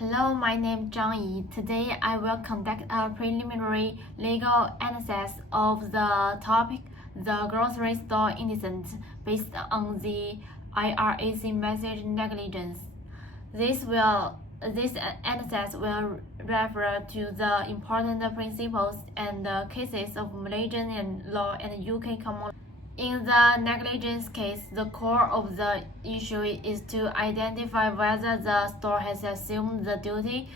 Hello, my name is Zhang Yi. Today I will conduct a preliminary legal analysis of the topic the grocery store incident based on the IRAC message negligence. This analysis will refer to the important principles and cases of Malaysian law and UK common law. In the negligence case, the core of the issue is to identify whether the store has assumed the duty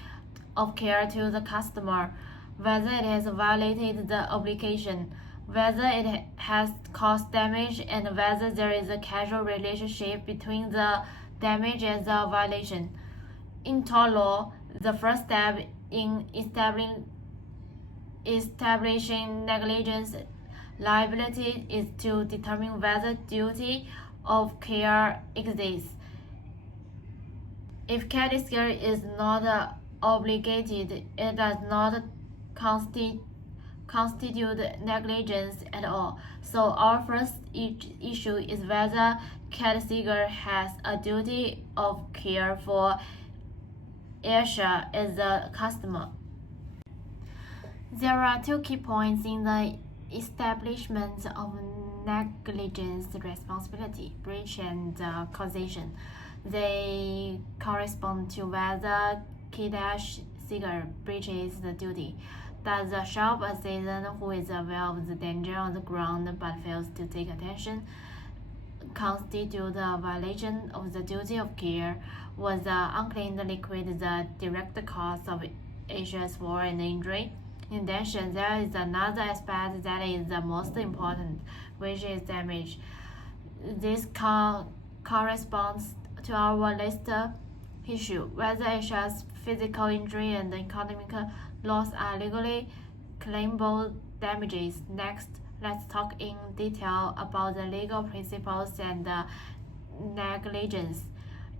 of care to the customer, whether it has violated the obligation, whether it has caused damage, and whether there is a causal relationship between the damage and the violation. In tort law, the first step in establishing negligence liability is to determine whether duty of care exists. If caretaker is not obligated, it does not constitute negligence at all. So our first issue is whether caretaker has a duty of care for Asia as a customer. There are two key points in the establishment of negligence responsibility, breach and causation. They correspond to whether caretaker breaches the duty. Does the shop assistant who is aware of the danger on the ground but fails to take attention constitute a violation of the duty of care? Was the unclean liquid the direct cause of Asia's fall and injury? In addition, there is another aspect that is the most important, which is damage. This corresponds to our last issue, whether Asia's physical injury and economic loss are legally claimable damages. Next, let's talk in detail about the legal principles and negligence.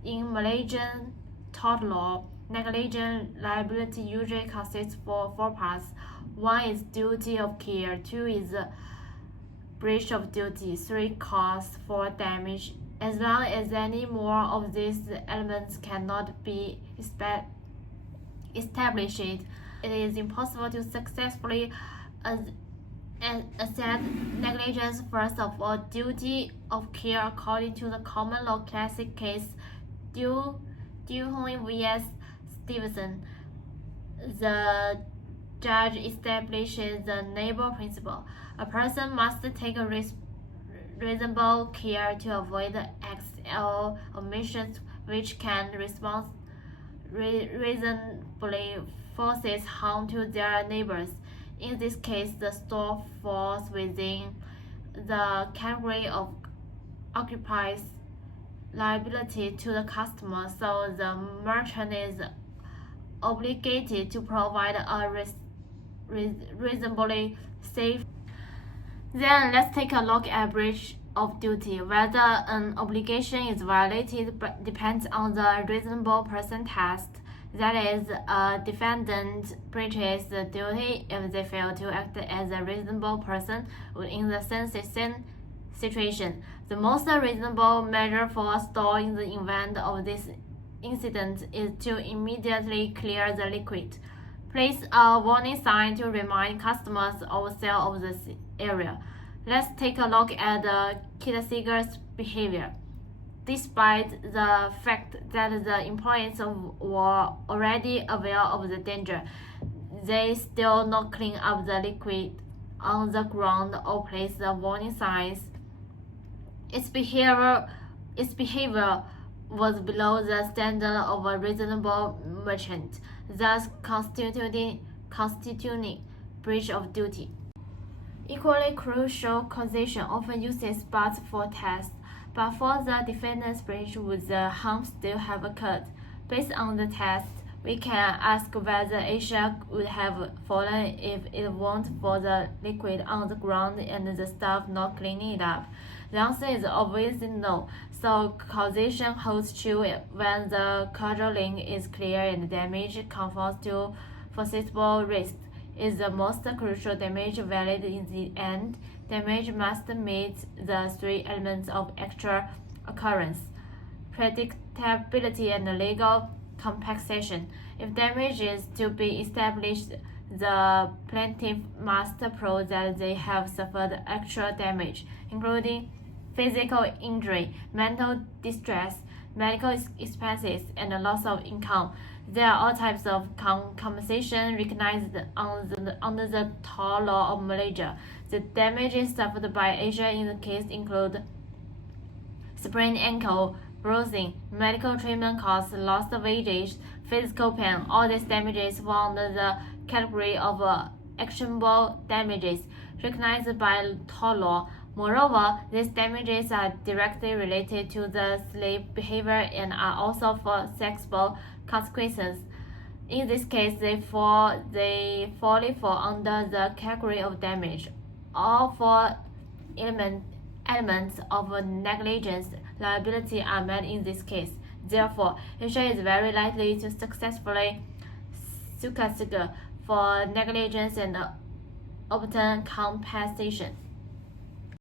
In Malaysian tort law, negligence liability usually consists of four parts. One is duty of care, two is breach of duty, three cause for damage. As long as any more of these elements cannot be established, it is impossible to successfully assess negligence. First of all, duty of care according to the common law classic case Duhong vs. Stevenson. The judge establishes the neighbor principle. A person must take a reasonable care to avoid acts or omissions which can reasonably causes harm to their neighbors. In this case, the store falls within the category of occupies liability to the customer, so the merchant is obligated to provide a reasonably safe. Then let's take a look at breach of duty. Whether an obligation is violated depends on the reasonable person test. That is, a defendant breaches the duty if they fail to act as a reasonable person in the same situation. The most reasonable measure for a store in the event of this incident is to immediately clear the liquid. Place a warning sign to remind customers of sale of this area. Let's take a look at the caretaker's behavior. Despite the fact that the employees were already aware of the danger, they still not clean up the liquid on the ground or place the warning signs. Its behavior was below the standard of a reasonable merchant, thus constituting breach of duty. Equally crucial, causation often uses but for test. But for the defendant's breach, would the harm still have occurred? Based on the test, we can ask whether Asia would have fallen if it weren't for the liquid on the ground and the staff not cleaning it up. The answer is obviously no. So causation holds true when the causal link is clear and damage conforms to foreseeable risk. Is the most crucial damage valid in the end? Damage must meet the three elements of actual occurrence: predictability and legal compensation. If damage is to be established, the plaintiff must prove that they have suffered actual damage, including physical injury, mental distress, medical expenses, and loss of income. There are all types of compensation recognized under the tort law of Malaysia. The damages suffered by Asia in the case include sprained ankle, bruising, medical treatment costs, loss of wages, physical pain. All these damages fall under the category of actionable damages recognized by tort law. Moreover, these damages are directly related to the slave behavior and are also foreseeable consequences. In this case, they fully fall under the category of damage. All four elements of negligence liability are met in this case. Therefore, Asia is very likely to successfully sue for negligence and obtain compensation.